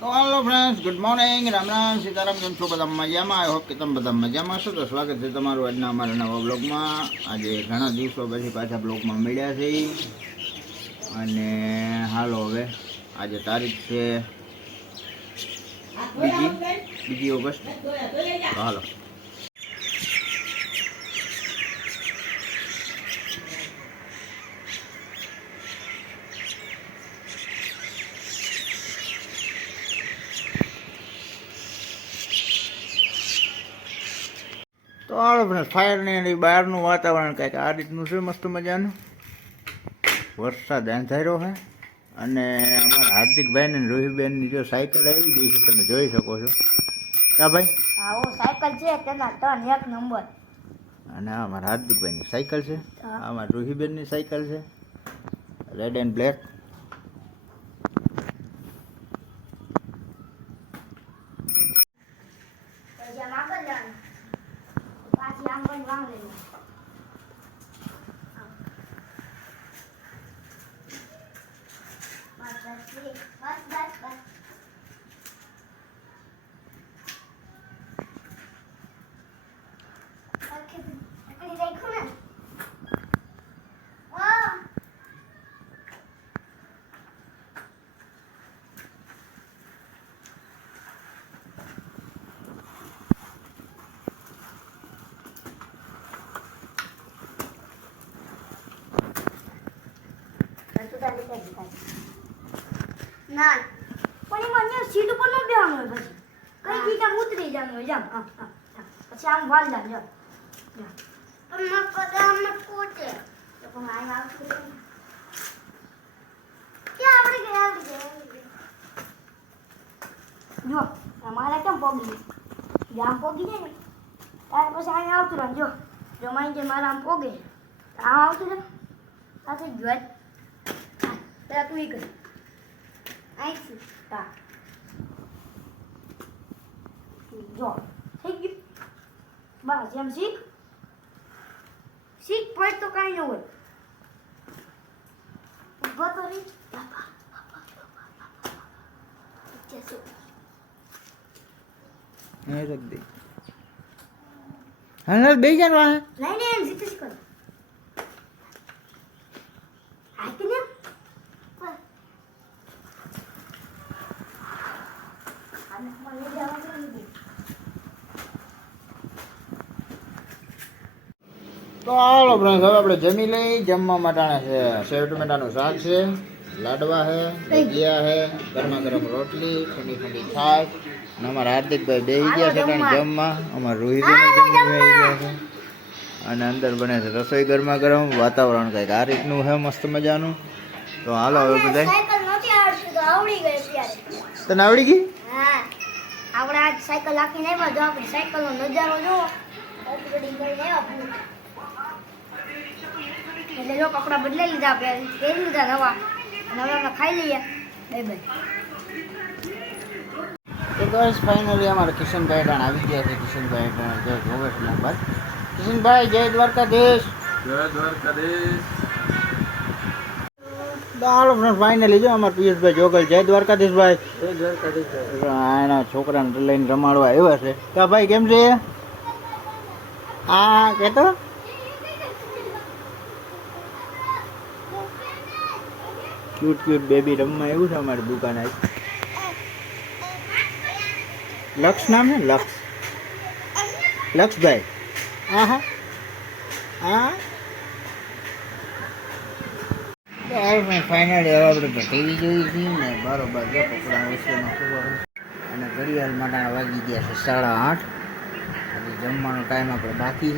તો hello friends, good morning, Ram Ram, Sitaram. કેમ છો બધા? મજામાં? આઈ હોપ કે તમે બધા મજામાં છો. તો સ્વાગત છે તમારું આજના અમારા નવા બ્લોગમાં. આજે ઘણા દિવસો પછી પાછા બ્લોગમાં મળ્યા છે. અને હાલો હવે આજે તારીખ છે બીજી ઓગસ્ટ. તો હાલો તો હાલો ફ્રેન્ડ્સ, ફાયરની બહારનું વાતાવરણ કંઈક આ રીતનું છે, મસ્ત મજાનું. વરસાદ અંધાર્યો છે અને અમારા હાર્દિકભાઈ ને રોહિબેનની જો સાયકલ આવી ગઈ છે, તમે જોઈ શકો છો. કા ભાઈ? આવો સાયકલ છે તેના 3 એક નંબર. અને આ અમારા હાર્દિકભાઈની સાયકલ છે, આ અમારા રોહિબેનની સાયકલ છે, રેડ એન્ડ બ્લેક. પછી આમ આગળ જવાનું. પાછી આમ પણ વાંગ લેવાનું. બસ. પકડી રાખ્યું ને. ના પણ એમાં અહીંયા સીટ ઉપર ન બેવાનું હોય. પછી કઈ આમ ઉતરી જવાનું હોય. જામ પછી આમ વાલ જામ. પણ કદામ કોટે તો પણ આ આવતું ક્યાં આવડી ગઈ. જો અમારે કેમ પોગી જામ પોગી જાય ને ત્યાર પછી અહીંયા આવતું રહે. જો મારી જે મારા આમ પોગે આમ આવતું રહે. સાથે જોઈ પેલા તું ઈ કર આઈ તા જો થઈ ગયું. બસ એમ શીખ પડે તો કાંઈ ન હોય. ઉભો તો રહી. હા બે જણ નહીં એમ સીધું શીખો. તો હાલો ફ્રેન્ડ્સ, હવે આપણે જમી લઈ. જમવા માટાણા છે સેવ ટમેટાનું શાક છે, લાડવા છે, ભજીયા છે, ગરમા ગરમ રોટલી, ઠંડી ઠંડી છાશ. અને અમારા હાર્દિકભાઈ બેસી ગયા છે કારણ જમવા. અમારા રોહિતભાઈ જમવા બેસી ગયા છે અને અંદર બને છે રસોઈ ગરમા ગરમ. વાતાવરણ કંઈક આ રીતનું છે, મસ્ત મજાનું. તો હાલો હવે બધા. તને આવડી ગઈ? હા, આપણે આજ સાયકલ આખી નહીં બાજુ આપણે સાયકલનો નજારો જોવો. ઓપરેટિંગ કરીને આવ્યા. એટલે જો કપડાં બદલાઈ લીધા, પહેરી લીધા નવા. નવા ખાઈ લઈએ. બાય. તો બસ ફાઇનલી અમારા કિશનભાઈ ટાણ આવી ગયા છે. કિશનભાઈ ટાણ જો જોવે છે મોબાઈલ. કિશનભાઈ જય દ્વારકાધીશ. જય દ્વારકાધીશ. હાલો ફ્રેન્ડ, ફાઇનલી જો અમારા પિયુષભાઈ જોગલ જય દ્વારકાધીશભાઈ. જય દ્વારકાધીશ. એના છોકરાને લઈને રમાડવા આવ્યા છે. કા ભાઈ કેમ છે? હા કેતો ક્યુટ બેબી રમવા આવ્યું છે અમારી દુકાન. આવી લક્ષ નામ છે, લક્ષભાઈ. હા હા હા. ફાઇનલી હવે આપણે ટીવી જોઈ છીએ ને બરોબર જો કપડા વિશેમાં ખબર. અને ઘડિયાળ માટાના વાગી ગયા છે 8:30. હજી જમવાનો ટાઈમ આપણે બાકી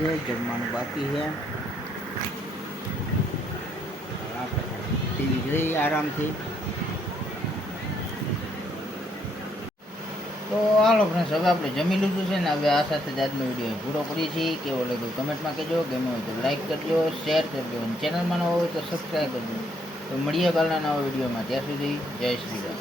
છે. ટીવી જોઈએ આરામથી. તો હાલો ફ્રેન્ડ્સ, હવે આપણે જમી લીધું છે ને હવે આ સાથે જ આજનો વિડીયો પૂરો કરીએ છીએ. કેવો લાગ્યો કમેન્ટમાં કહેજો. ગમે હોય તો લાઈક કરજો, શેર કરજો અને ચેનલમાં ન હોય તો સબસ્ક્રાઈબ કરજો. તો મળીએ કાલના નવા વિડીયોમાં. ત્યાં સુધી જય શ્રી રામ.